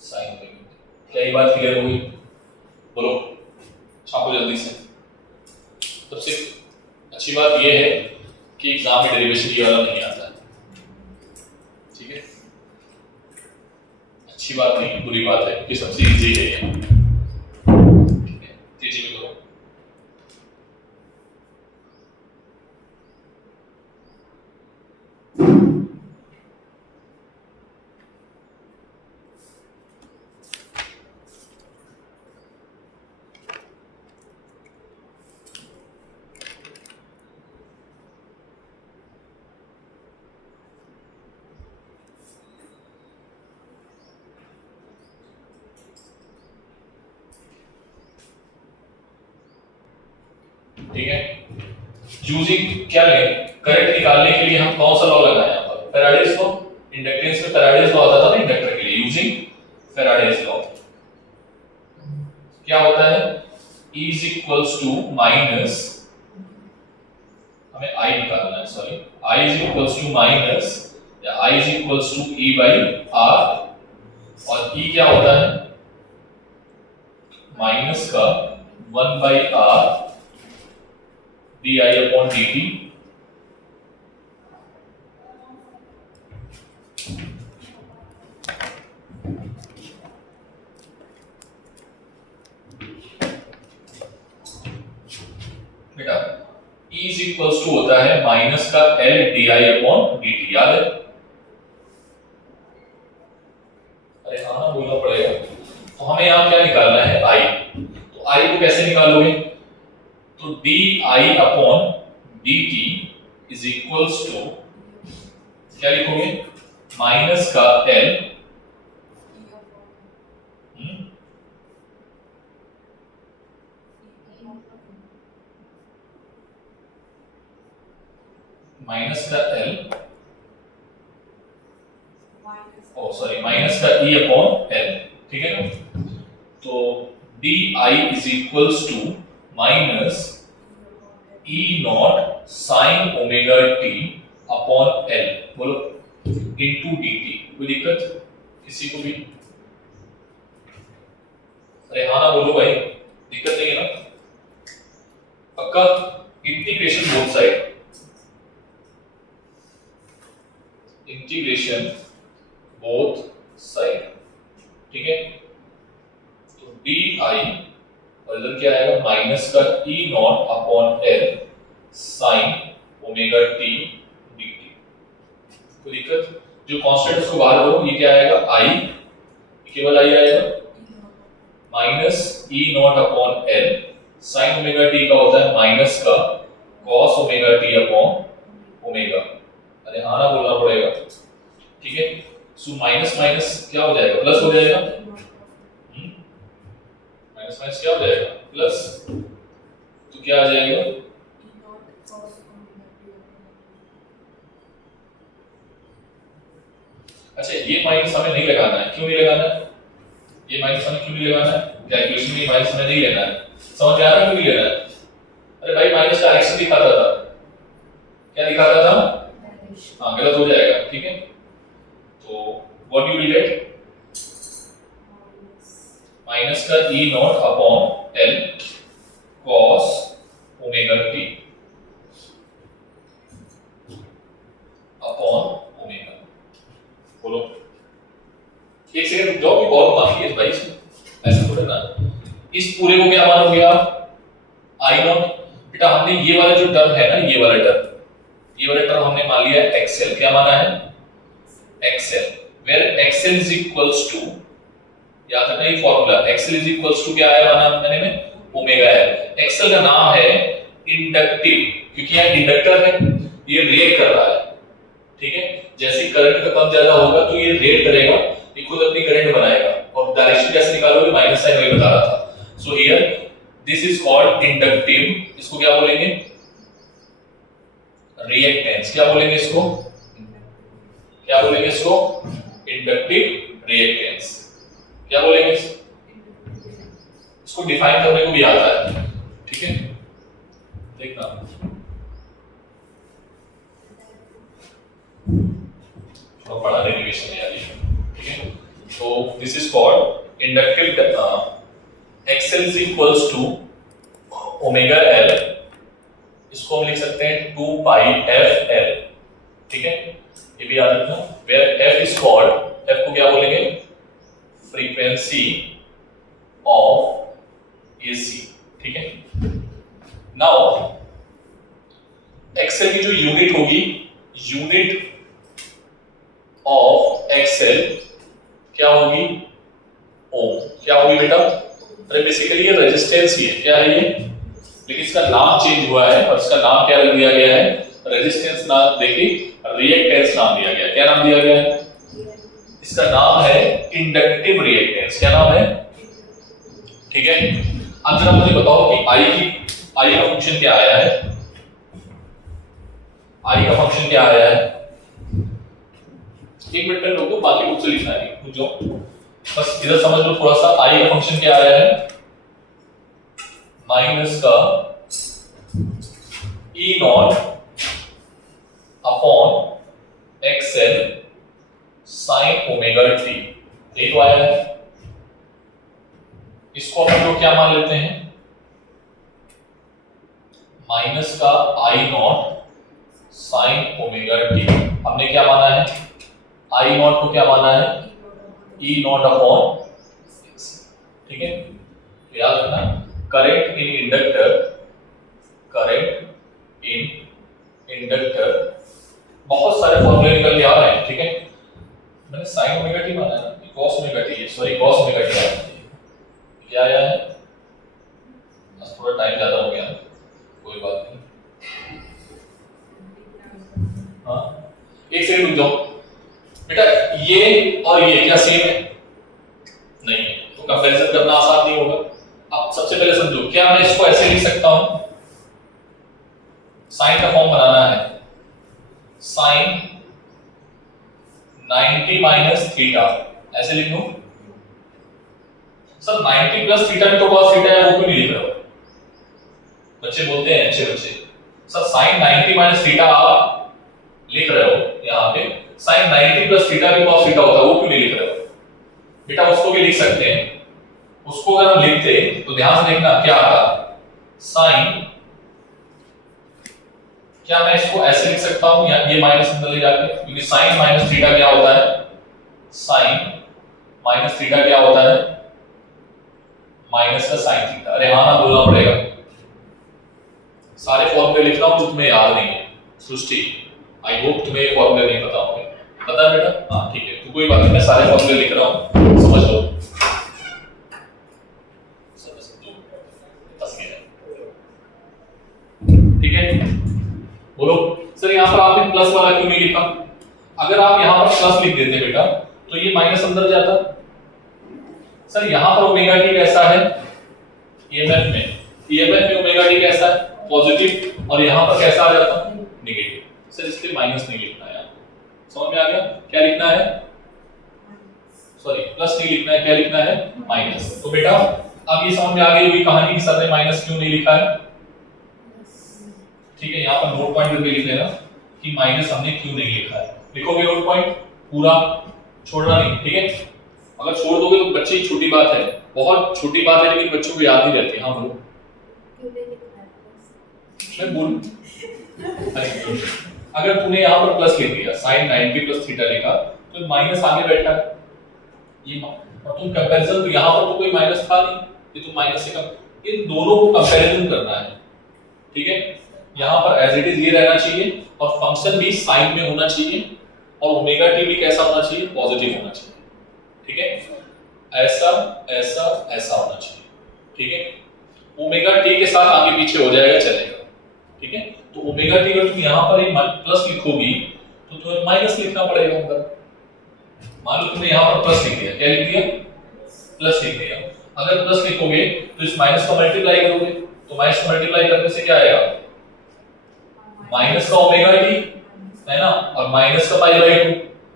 sine omega T. क्या ये बात क्लियर हो गई? बोलो, छापो जल्दी से। सबसे अच्छी बात ये है कि एग्जाम में डेरिवेशन ये वाला नहीं आता है। ठीक है, अच्छी बात नहीं, बुरी बात है कि सबसे इजी है ये। ठीक है, तेजी में करो। ठीक है, यूजिंग क्या लें? करंट निकालने के लिए हम कौन सा लॉ लगाएं? यहाँ पर फैराडेज लॉ। इंडक्टेंस में फैराडेज लॉ आता था ना इंडक्टर के लिए, यूजिंग फैराडेज लॉ। क्या होता है? E is equals to minus, हमें I निकालना है, sorry, I is equals to minus या I is equals to E by R। और E क्या होता है? माइनस का 1 by R D I upon D T. बेटा E इज इक्वल्स टू होता है माइनस का L D I upon D T, याद है? अरे हाँ ना, बोलना पड़ेगा। तो हमें यहाँ क्या निकालना है? I। तो I को कैसे निकालोगे? तो D I upon D T is equals to क्या लिखोगे? माइनस का L माइनस का L, ओ सॉरी, माइनस का E अपॉन L। ठीक है ना? तो D I is equals to minus E naught sine omega T upon L, बोलो, इनटू डी टी। कोई दिक्कत किसी को भी? अरे हाँ ना बोलो भाई, दिक्कत नहीं है ना? पक्का? Integration both side, integration both side. ठीक है, तो डी आई और इधर क्या आएगा? माइनस का E not upon L sign omega T D T. कोई दिक्कत? जो कांस्टेंट उसको बाहर करो, ये क्या आएगा? I, केवल I आएगा, minus E not upon L sign omega T का होता है माइनस का cos omega T upon omega. अरे हाँ ना बोलना पड़ेगा। ठीक है, सो माइनस माइनस क्या हो जाएगा? प्लस हो जाएगा। माइनस माइनस क्या हो जाएगा? प्लस। तो क्या आ जाएगा? अच्छा, ये माइनस हमें नहीं लगाना है। क्यों नहीं लगाना है? ये माइनस हमें क्यों नहीं लगाना है? कैलकुलेशन में माइनस हमें नहीं लेना है। समझ में आ रहा है क्यों नहीं लेना है? अरे भाई, माइनस डायरेक्शन दिखाता था, क्या दिखाता था? हाँ, गलत हो जाएगा। ठीक है, तो what you will gate? Minus का E not upon L cos omega T upon omega. बोलो, एक सेकंड रुक जाओ, बहुत बाकी है भाई इसमें, ऐसे थोड़ा ना। इस पूरे को क्या मानोगे आप? I not. बेटा हमने ये वाला जो टर्म है ना, ये वाला टर्म हमने मान लिया है XL। क्या माना है? XL, where XL is equals to याद रखना ये formula X L is equals to क्या है मैंने में ओमेगा एल। एक्सल का नाम है इंडक्टिव क्योंकि यहाँ इंडक्टर है, ये रिएक्ट कर रहा है, ठीक है। जैसे करंट का पद ज्यादा होगा तो ये रिएक्ट करेगा, ये खुद अपनी करंट बनाएगा और डायरेक्शन कैसे निकालोगे, माइनस साइन वही बता रहा था। So here this is called inductive, इसको क्या बोलेंगे, रिएक्टेंस। क्या बोलेंगे इसको, क्या बोलेंगे इसको, इंडक्टिव रिएक्टेंस। क्या बोलेंगे इसको डिफाइन करने को भी आता है, ठीक है। देखना थोड़ा बड़ा डेरिवेशन है यार ये, ठीक है। तो this is called inductive X L is equals to omega L, इसको हम लिख सकते हैं 2 पाई एफ एल, ठीक है। ये भी याद रखना, where F is called, F को क्या बोलेंगे, फ्रीक्वेंसी ऑफ एसी, ठीक है। नाउ एक्सेल की जो यूनिट होगी, यूनिट ऑफ एक्सेल क्या होगी, ओम। क्या होगी बेटा, अरे बेसिकली ये रेजिस्टेंस ही है, क्या है ये, लेकिन इसका नाम चेंज हुआ है और इसका नाम क्या रख दिया गया है, रेजिस्टेंस नाम देके रिएक्टेंस नाम दिया गया। क्या नाम दिया गया है, इसका नाम है इंडक्टिव रिएक्टेंस। क्या नाम है, ठीक है। अब जरा मुझे बताओ कि आई का फंक्शन क्या आया है, आई का फंक्शन क्या आया है। एक मिनट में लोगों बाकी बुक से लिखना है, पूछ लो बस, इधर समझ लो थोड़ा सा। आई का फंक्शन क्या आया है, माइनस का E naught upon XL sine omega T, ये तो आया है। इसको हम लोग क्या मान लेते हैं, माइनस का आई नॉट साइन ओमेगा टी। हमने क्या माना है, आई नॉट को क्या माना है, ई नॉट अपॉन, ठीक है। याद रखना, current in inductor, current in inductor, बहुत सारे फॉर्मूले निकल के आ रहे हैं, ठीक है। मैंने साइन ओमेगा टी माना है, कॉस ओमेगा टी है, सॉरी कॉस ओमेगा टी है। क्या आया है, बस थोड़ा टाइम ज्यादा हो गया, कोई बात नहीं। हाँ एक सेकंड रुक जाओ बेटा, ये और ये क्या सेम है, नहीं है, तो कंपैरिजन करना आसान नहीं होगा। अब सबसे पहले समझो, क्या मैं इसको ऐसे लिख सकता हूं, साइन का फॉर्म बनाना है, साइन 90 माइनस थीटा, ऐसे लिख लूं। सर 90 प्लस थीटा भी तो cos थीटा है, वो क्यों नहीं लिख रहे हो, बच्चे बोलते हैं, अच्छे बच्चे, सर साइन 90 माइनस थीटा आप लिख रहे हो, यहाँ पे साइन 90 प्लस थीटा भी cos थीटा होता है, वो क्यों नहीं लिख रहे हो बेटा। उसको भी लिख सकते हैं, उसको अगर हम लिखते तो ध्यान से देखना क्या आता, साइन, क्या मैं इसको ऐसे लिख सकता हूं, या ये माइनस अंदर ले जाके, क्योंकि साइन माइनस थीटा क्या होता है, साइन माइनस थीटा क्या होता है, माइनस का साइन थीटा। अरे हाँ ना बोलना पड़ेगा, सारे फॉर्मूले लिख रहा हूं जो तुम्हें याद नहीं है, सृष्टि आई होप तुम्हें ये फॉर्मूले नहीं पता होंगे, पता है बेटा, हाँ ठीक है, तो कोई बात नहीं, मैं सारे फॉर्मूले लिख रहा हूं, समझ लो। ठीक है, बोलो सर यहाँ पर आपने प्लस वाला क्यों नहीं लिखा, अगर आप यहाँ पर प्लस लिख देते बेटा तो ये माइनस अंदर जाता। सर यहाँ पर ओमेगा टी कैसा है, ईएमएफ में ओमेगा टी कैसा है, पॉजिटिव, और यहाँ पर कैसा आ जाता, नेगेटिव। सर इसलिए माइनस नहीं लिखना है, समझ में आ गया, क्या लिखना है, सॉरी प्लस नहीं लिखना है, क्या लिखना है, माइनस। तो बेटा अब ये समझ में आ गई होगी कहानी कि सर ने माइनस क्यों नहीं लिखा है, ठीक है। यहाँ पर नोट पॉइंट करके लिख लेना कि माइनस हमने क्यों नहीं लिखा है, लिखोगे नोट पॉइंट, पूरा छोड़ना नहीं, ठीक है। अगर छोड़ दोगे तो बच्चे की छोटी बात है, बहुत छोटी बात है, लेकिन बच्चों को याद नहीं रहती। हाँ बोलो, मैं बोल अगर तूने यहाँ पर प्लस लिख दिया, साइन 90 प्लस थीटा लिखा, तो माइनस आगे बैठा है ये, और तुम कंपैरिजन, तो यहाँ पर तो कोई माइनस था नहीं, ये तो माइनस से कम, इन दोनों को कंपैरिजन करना है, ठीक है। यहाँ पर एज इट इज ये रहना चाहिए, और फंक्शन भी साइन में होना चाहिए, और ओमेगा टी भी कैसा होना चाहिए, पॉजिटिव होना चाहिए, ठीक है। ऐसा ऐसा ऐसा होना चाहिए, ठीक है। ओमेगा टी के साथ आगे पीछे हो जाएगा, चलेगा, ठीक है। तो ओमेगा टी अगर तुम यहाँ पर एक प्लस लिखोगी तो तुम्हें माइनस लिखना पड़ेगा अंदर। मान लो तुमने यहाँ पर प्लस लिख दिया, क्या लिख दिया, प्लस लिख दिया। अगर प्लस लिखोगे तो इस माइनस को मल्टीप्लाई करोगे, तो माइनस को मल्टीप्लाई करने से क्या आएगा, माइनस का ओमेगा टी है ना, और माइनस का पाई बाई 2,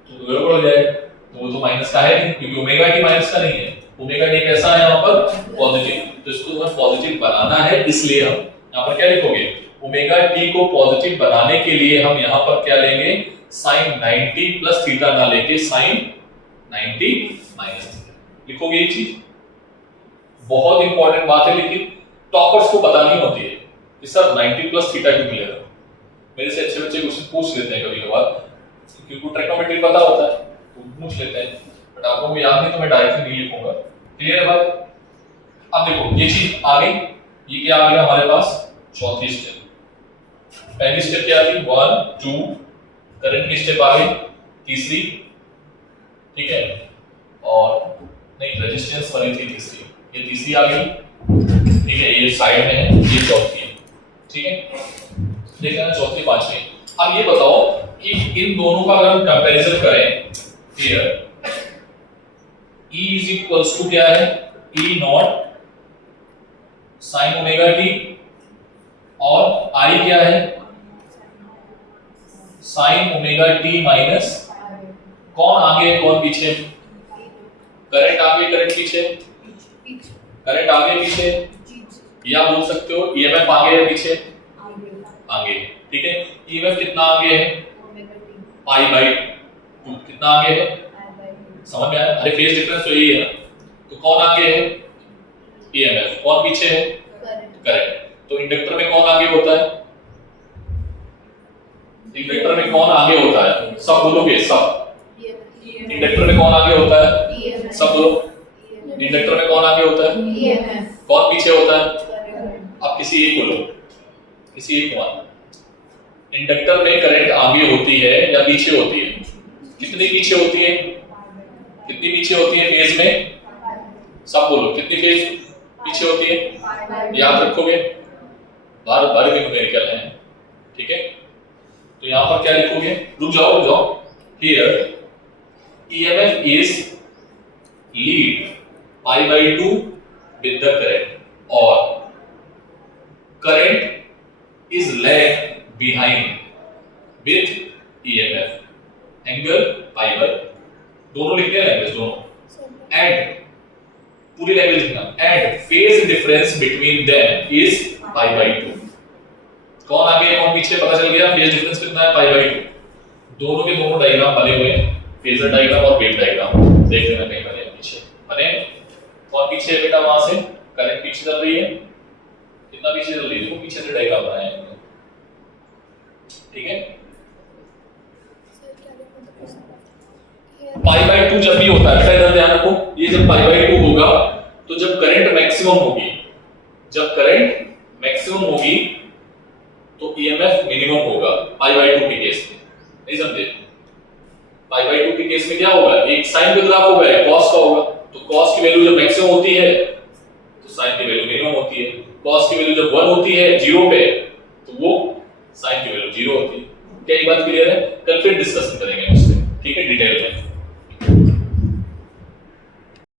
तो गड़बड़ हो जाएगा। तो वो तो माइनस का है नहीं, क्योंकि ओमेगा टी माइनस का नहीं है। ओमेगा टी कैसा है यहाँ पर, पॉजिटिव, तो इसको तुम्हें पॉजिटिव बनाना है, इसलिए हम यहाँ पर क्या लिखोगे, ओमेगा टी को पॉजिटिव बनाने के लिए हम यहाँ पर क्या लेंगे, sin 90 प्लस थीटा ना लेके sin 90 माइनस थीटा लिखोगे। ये चीज बहुत इंपॉर्टेंट बात है, लेकिन टॉपर्स को पता नहीं होती है कि सर 90 प्लस थीटा क्यों मिलेगा। मेरे से अच्छे बच्चे क्वेश्चन पूछ लेते हैं कभी कभार, क्योंकि ट्रिग्नोमेट्री पता होता है तो पूछ लेते हैं, बट आपको भी याद नहीं तो मैं डायरेक्टली नहीं लिखूंगा। क्लियर है बात। अब देखो ये चीज आ गई, ये क्या आ गया हमारे पास, चौथी स्टेप। पहली स्टेप क्या थी, 1 2, करंट की स्टेप आ गई तीसरी, ठीक है, और नहीं रेजिस्टेंस वाली थी तीसरी, ये तीसरी आ गई, ठीक है, ये साइड में है, ये चौथी है, ठीक है। देखना चौथी पांचवी। अब ये बताओ कि इन दोनों का अगर हम कंपैरिजन करें, here E is equals to क्या है, E naught sin omega t, और I क्या है, sin ओमेगा t माइनस, कौन आगे कौन पीछे, करंट आगे करंट पीछे, करंट आगे पीछे, या बोल सकते हो ईएमएफ आगे है पीछे, आगे, ठीक है। ईएमएफ कितना आगे है, पाई बाई 2, कितना आगे है, समझ में आया, अरे फेज डिफरेंस तो यही है ना, तो कौन आगे है, ईएमएफ, कौन पीछे है, करंट। तो इंडक्टर में कौन आगे होता है, इंडक्टर में कौन आगे होता है, सब बोलोगे सब, इंडक्टर में कौन आगे होता है, सब बोलो, इंडक्टर में कौन आगे होता है, कौन पीछे होता है। अब किसी एक बोलो, किसी एक मान, इंडक्टर में करंट आगे होती है या पीछे होती है, कितनी पीछे होती है, कितनी पीछे होती है फेज में, सब बोलो कितनी फेज पीछे होती है, याद रखोगे, बार बार के न्यूमेरिकल है, ठीक है। तो यहां पर क्या लिखोगे, रुक जाओ, here EMF is lead pi by 2 with the current, or current is lag behind with EMF, angle pi by, दोनों लिखते हैं लैंग्वेज दोनों, and पूरी लैंग्वेज लिखना, and phase difference between them is pi by 2, कौन आगे कौन पीछे पता चल गया, फेज डिफरेंस कितना है, pi by 2। दोनों के दोनों डायग्राम बने हुए हैं, फेजर डायग्राम और वेव डायग्राम, देख लेना कहीं बने पीछे, बने, कौन पीछे है बेटा, वहां से करंट पीछे चल रही है, कितना पीछे चल रही है, देखो पीछे से डायग्राम बनाया है, ठीक है। पाई बाई 2 जब भी होता है, इधर ध्यान रखो, ये जब पाई बाई 2 होगा तो जब करंट मैक्सिमम होगी, जब करंट मैक्सिमम होगी तो ईएमएफ मिनिमम होगा पाई बाई 2 के केस में, नहीं समझे। पाई बाई 2 के केस में क्या होगा, एक साइन का ग्राफ होगा, एक कॉस का होगा, तो कॉस की वैल्यू जब मैक्सिमम होती है तो साइन की वैल्यू मिनिमम होती है, कॉस की वैल्यू जब 1 होती है 0 पे तो वो साइन की वैल्यू 0 होती है। क्या ये बात क्लियर है, कल फिर डिस्कस करेंगे।